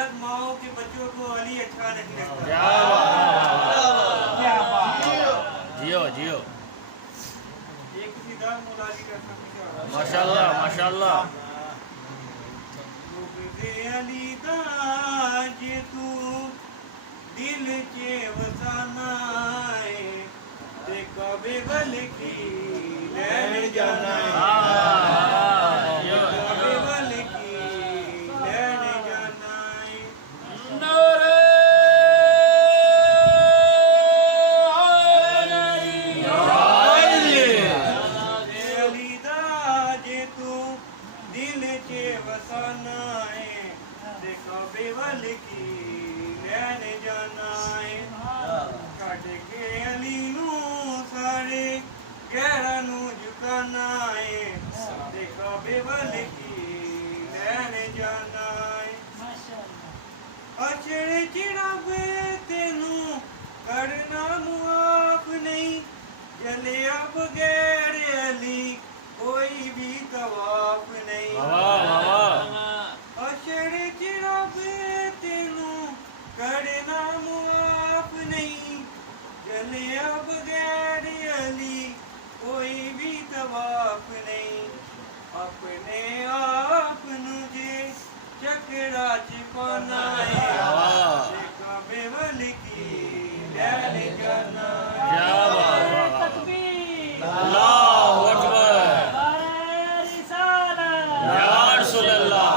अलग माओ के बच्चों को अली अच्छा नहीं लगता। जियो जियो एक सीधा मुलाजी का समझा माशाल्लाह माशाल्लाह अली दा जे तू दिल चे वसाना है ते कबे बल की लैन जाना है कबे बल की लैन जाना है नारे अली दा जे तू दिल चे वसाना है ते कबे बल की लैन जाना है छड़ के अली नू सारे गैरा नू झुकाना है ते कबे बल की लैन जाना है अचड़े चिड़ावे तेनू करना मुआफ नहीं जले अब गैर अली कोई भी तवाफ नहीं अचड़े चिड़ावे तेनू करना मुआफ नहीं जले अब गैर अली कोई भी तवाफ नहीं अपने आप नुझे चकरा चिपाना है कबे बल की लैन जाना है क्या बात अल्लाहु अकबर या रसूल अल्लाह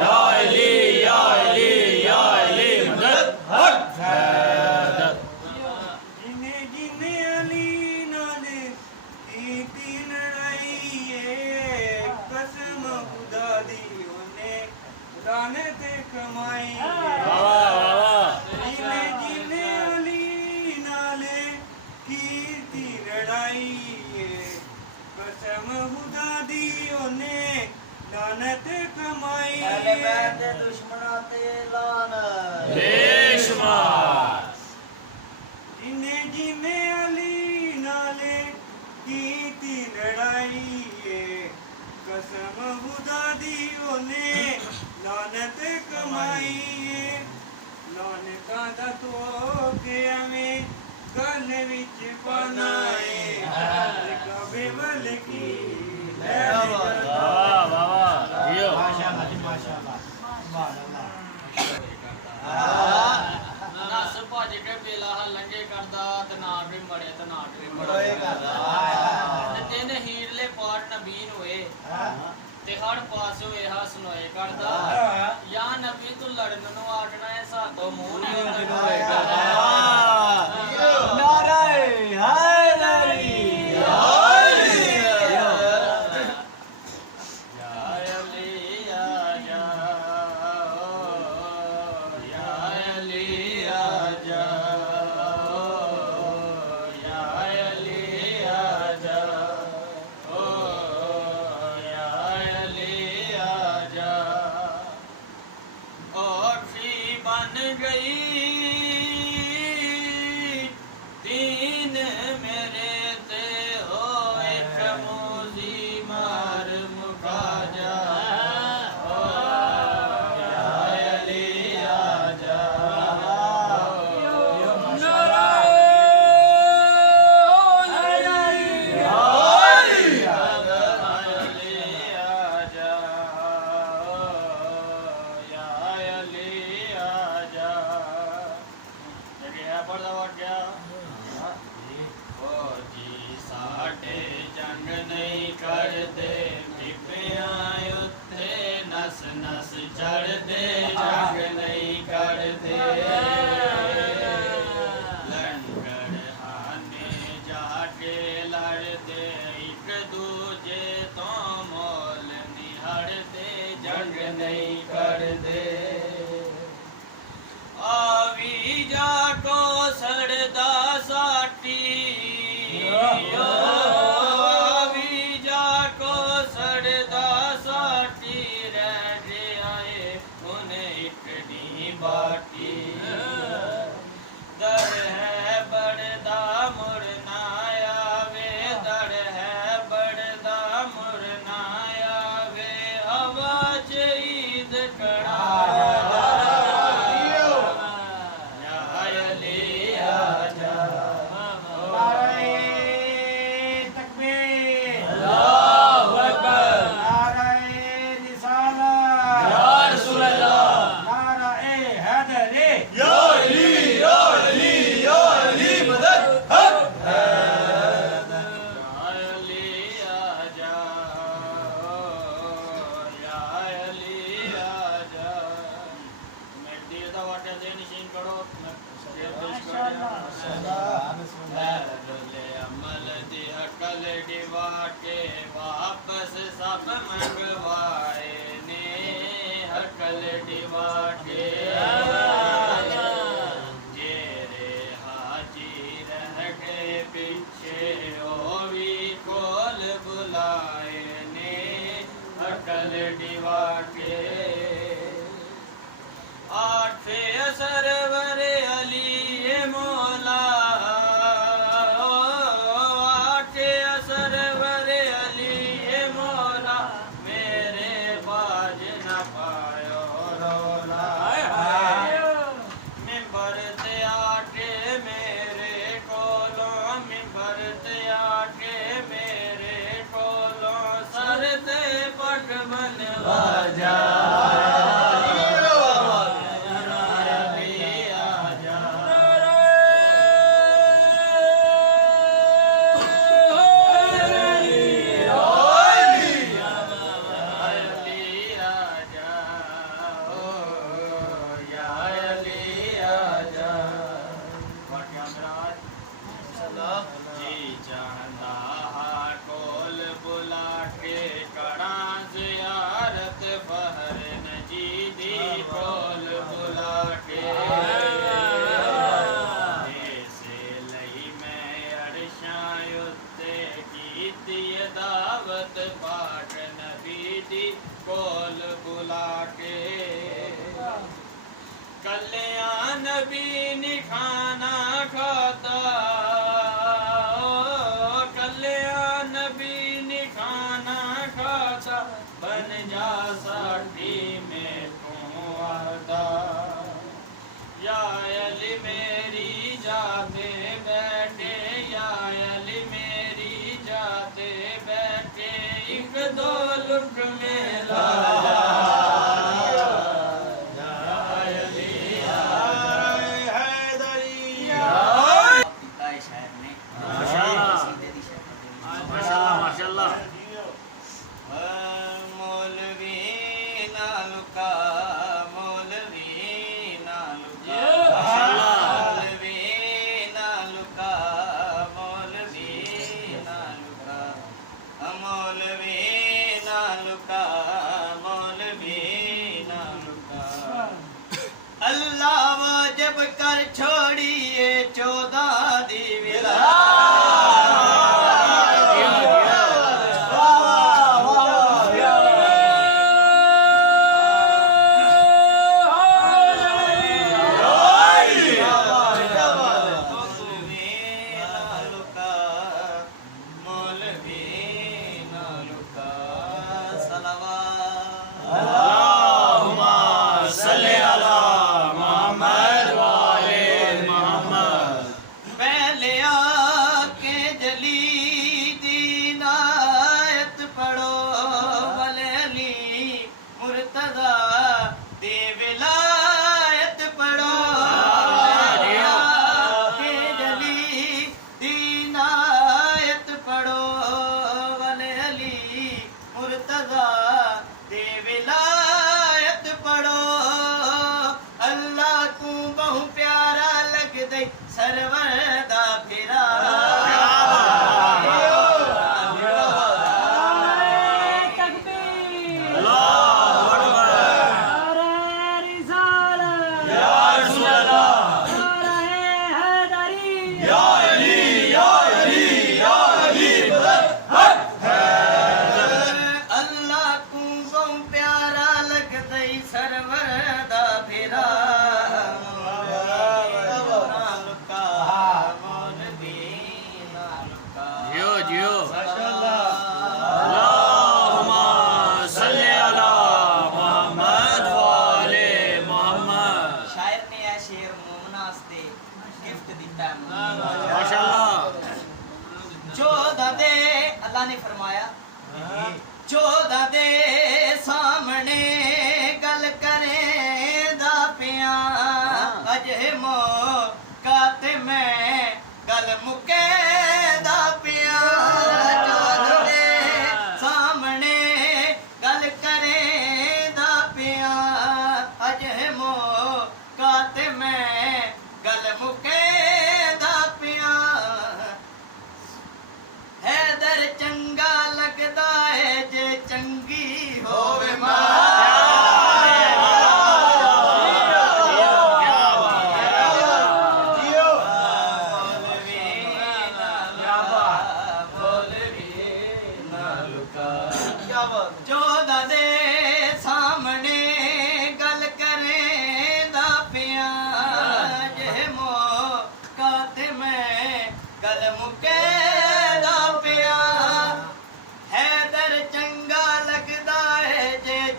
या अली या अली या अली मदद मदद जिन्हें जिन्हें अली नाल की तीन लड़ाई है कसम खुदा दी उन्हें लानत कमाई जिन्हें जिन्हें अली नाल की तीन लड़ाई है कसम खुदा दी उन्हें लानत कमाई दुश्मना ते लानत बेशुमार जिन्हें जिन्हें अली नाले की लड़ाई है कसम खुदा दी ओने लानत कमाई है लानतां दा तो के हमें गल विच पाना है कबे बल की लैन जाना वाह वाह जियो माशाल्लाह जी माशाल्लाह सुभान अल्लाह नस भज के बेला लंघे करदा ते ना भी मरे ते ना भी बड़ोए करदा ते तिन हीरले पार नबीन होए ते हर पास होए हा सुनाए करदा या नबी तू लड़न नु आखना है सातो मुंह नहीं होए करदा नारे हैदरी बन गई दीन मेरे ते हो एक मूजी मार मुका जा ओ या अली आजा नस चढ़ दे जंग नहीं कर दे लंगर हाने जाके लड़ दे एक दूजे तो मोल निहड़ दे जंग नहीं कर दे आवी जाको सड़दा साटी आवी जाको सड़दा साटी बाटी दर है बड़दा मुड़ना आवे दर है बड़दा मुड़ना आवे हवा च ईद दिवा के जेरे हाजी रह गए पीछे ओ भी कोल बुलाए ने अटल दिवा के आठ सरवर अली ये मौला आठ सरवर अली ये मौला मेरे बाज न पायो रोला मिंबर ते आके मेरे कोलों मिंबर ते आके मेरे कोलों सर ते पट बनवा जा दावत पाठ नबी दी कोल बुला के कल्याण नबी निखाना खाता कल्याण नबी निखाना खाता बन जा साठी में तू वादा या अली मेरी जाते बैठे या अली मेरी जाते बैठे एक दो लुक में ला जा माशाल्लाह मौलवी नालुका मौलवी नालुका मौलवी नालुका मौलवी नालुका मौलवी नालुका मौलवी नालुका अल्लाह वाजिब कर छोड़िए 14 दी विला सरवदा फिरा अल्लाह तू बहु प्यारा लगदई सरवदा फिरा जियो अल्लाहुम्मा सल्ली अला मुहम्मद व आले मुहम्मद शायर ने यह शेर मोमना वास्ते गिफ्ट दिता है माशाल्लाह 14 दे अल्लाह ने फरमाया 14 दे सामने गल करें दा पिया अजे मौका ते मैं गल मुके दा पिया 14 दे सामने गल करें दा पिया अजे मौका ते मैं गल मुके दा पिया हैदर चंगा लगदा है जे चंगी होवे मां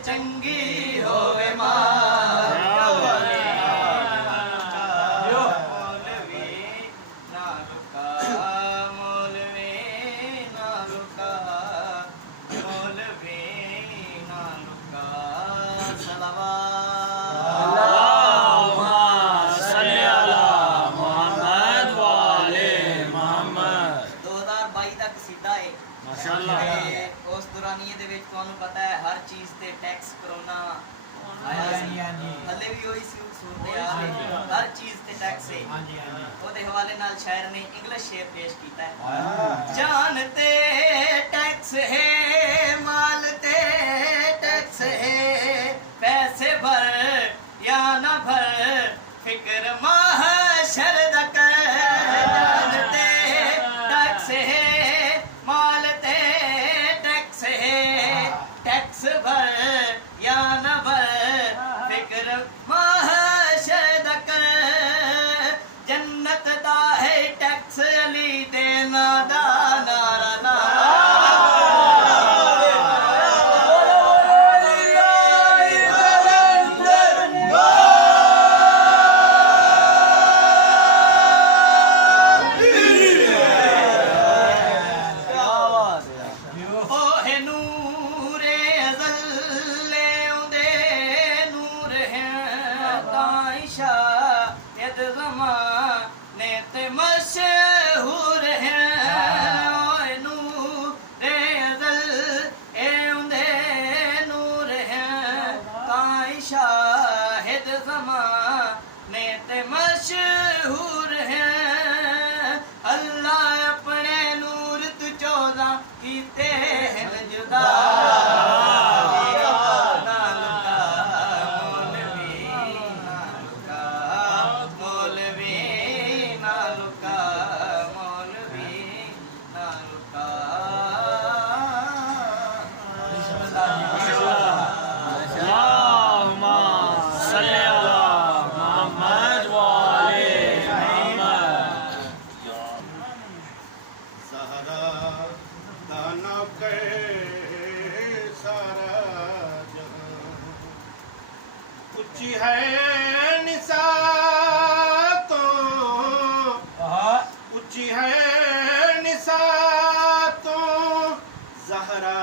चंगी होवे मां क्या बात है। मौलवी ना रुका मौलवी ना रुका मौलवी ना रुका सलावत अल्लाहुम्मा सल्ली अला मुहम्मद व आले मुहम्मद। 2022 ਦਾ ਕਸੀਦਾ ਹੈ माशाअल्लाह। ਤੇ ਉਸ ਦੌਰਾਨੀਏ ਦੇ ਵਿੱਚ ਤੁਹਾਨੂੰ ਪਤਾ ਹੈ ਹਰ ਚੀਜ਼ ਤੇ ਟੈਕਸ ਕਰੋਨਾ ਆਇਆ ਹਾਂਜੀ ਸੀ ਹਾਂਜੀ ਹੱਲੇ ਵੀ ਉਹੀ ਸੂਰਤ ਹੈ ਹਰ ਚੀਜ਼ ਤੇ ਟੈਕਸ ਹੈ ਹਾਂਜੀ ਹਾਂਜੀ ਉਹਦੇ ਹਵਾਲੇ ਨਾਲ ਸ਼ਾਇਰ ਨੇ ਇੰਗਲਿਸ਼ ਸ਼ੇਰ ਪੇਸ਼ ਕੀਤਾ ਹੈ ਆਇਆ जान ते टैक्स है माल ते टैक्स है पैसे भर या न भर फिक्र महशर दा कर जान ते टैक्स है माल ते टैक्स है टैक्स भर या न भर फिक्र महशर दा कर जन्नत दा है टैक्स अली देना दा नारा ओह नूरे अज़ल ले औंदे नूर हैं ताइशा यद ज़माने ते मशहूर हैं ओह नूरे अज़ल ए औंदे नूर हैं ताइशा यद ज़माने ते मशहूर हैं अल्लाह अपने नूर तू चौदा कीते हैं जुदा ना लुका मौलवी ना लुका मौलवी ना लुका मौलवी ना लुका अल्लाहुम्मा सल्ली अला मुहम्मद व आले मुहम्मद। सहारा दाना के सारा जहां ऊंची है निसा तो ऊंची है निसा तो जहरा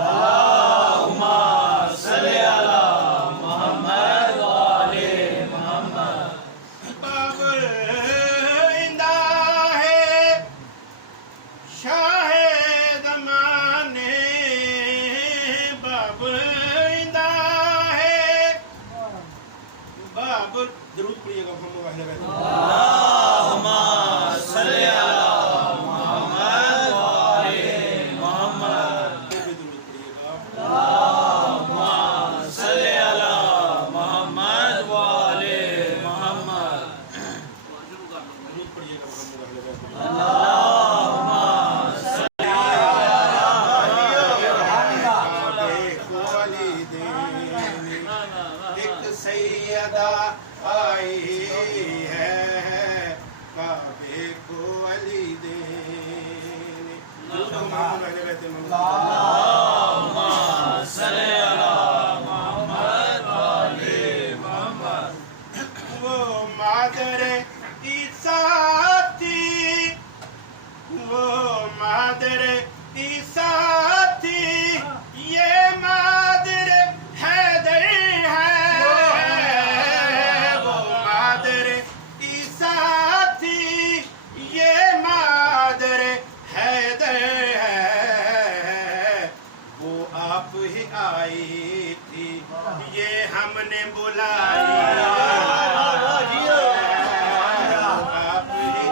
अल्लाहुम्मा सल्ली अला मुहम्मद व आले मुहम्मद। बाबुल इंदा है शाह ज़माने बाबुल इंदा है बाबुल जरूर पढ़िएगा हम अहले बैत अल्लाहुम्मा सल्ली अला मुहम्मद व आले मुहम्मद। भी जरूर पढ़िएगा अल्लाहुम्मा सल्ली अला मुहम्मद व आले मुहम्मद। जरूर पढ़िएगा हम अहले बैत अल्लाहुम्मा एक सैयदा आई है काबे को अली देने अल्लाहुम्मा सल्ली अला मुहम्मद व आले मुहम्मद। वो मादर ईसा थी वो मादर ईसा थी ये मादर हैदर है वो मादर ईसा थी ये मादर हैदर है वो आप ही आई थी ये हमने बुलाई आप ही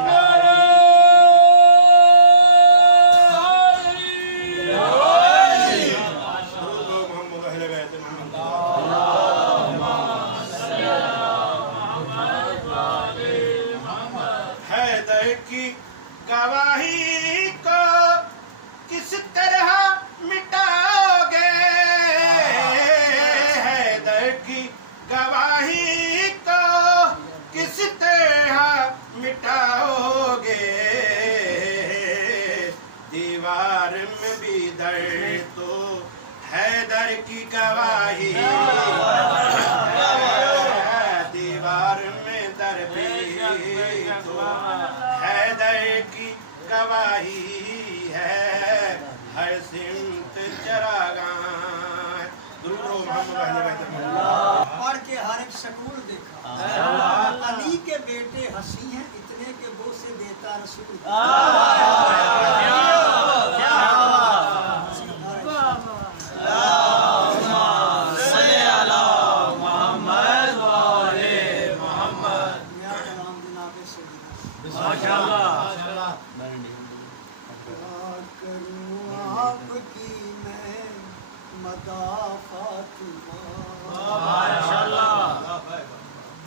हैदर की गवाही को किस तरह मिटाओगे हैदर की गवाही को किस तरह गवाही है, दीवार में दर भी तो हैदर की गवाही है, हर सिमत चरागाह। दुरूद मोहम्मद पढ़ के हर एक सकूल देखा। अली के बेटे हंसी हैं इतने के वो से देता रसूल। माशाल्लाह। क्या करूं आपकी मैं मदा फातिमा,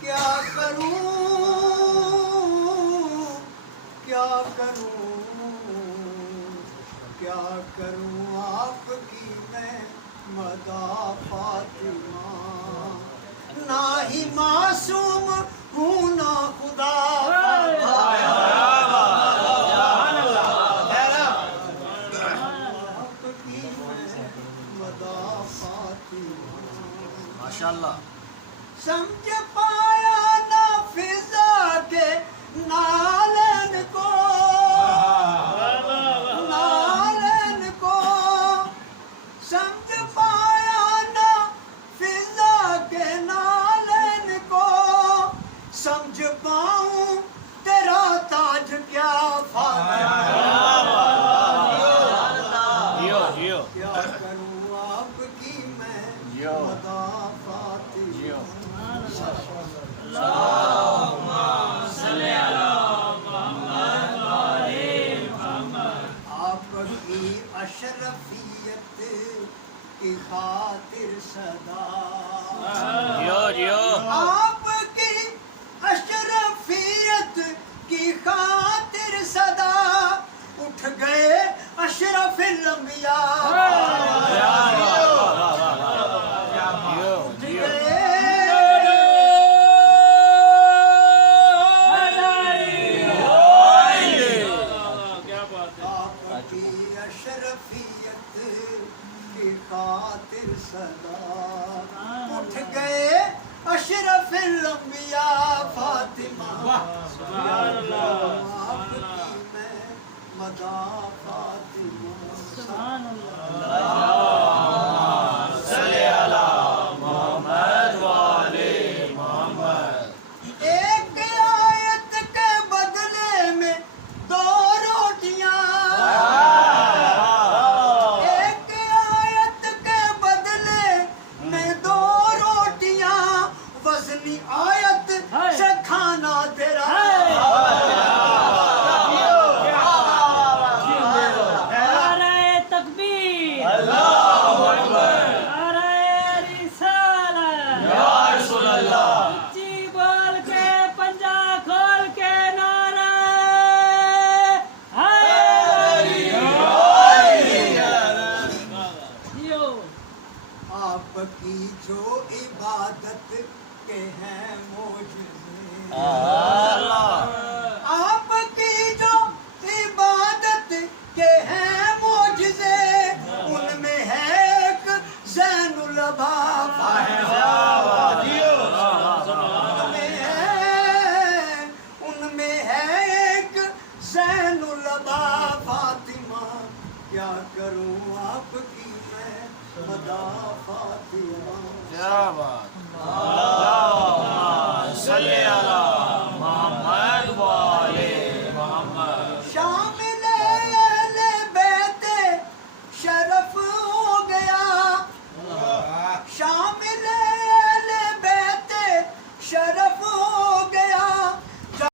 क्या करूं क्या करूं क्या करूं आपकी मैं मदा फातिमा, ना ही मासूम हूँ ना खुदा आपकी मैं मदा फातिमा। माशाल्लाह। समझ पाया ना फिजा के नालन को, नालन को समझ पाया ना फिजा के नालन को, समझ पाऊं तेरा ताज क्या फायदा। क्या करूं आपकी मैं मदा फातिमा। आपकी अशरफियत की खातिर सदा, आपकी अशरफियत की खातिर सदा उठ गए अशरफ लंबिया, उठ गए आपकी अशरफियत की खातिर सदा उठ गए अशरफ लंबिया फातिमा। आपकी मैं मदा फातिमा। एक आयत के बदले में दो रोटियां, एक आयत के बदले में दो रोटियां, वजनी आयत से खाना तेरा। नारे तकबीर, नारे रिसालत, ऊंची बोल के पंजा खोल के नारे जियो। आपकी जो इबादत के हैं मोजज़े, आपकी जो इबादत के हैं मोजज़े, उनमें है एक ज़ैनुल अबा, उनमें है एक ज़ैनुल अबा फातिमा। क्या करूं आपकी मैं मदा फातिमा। क्या बात।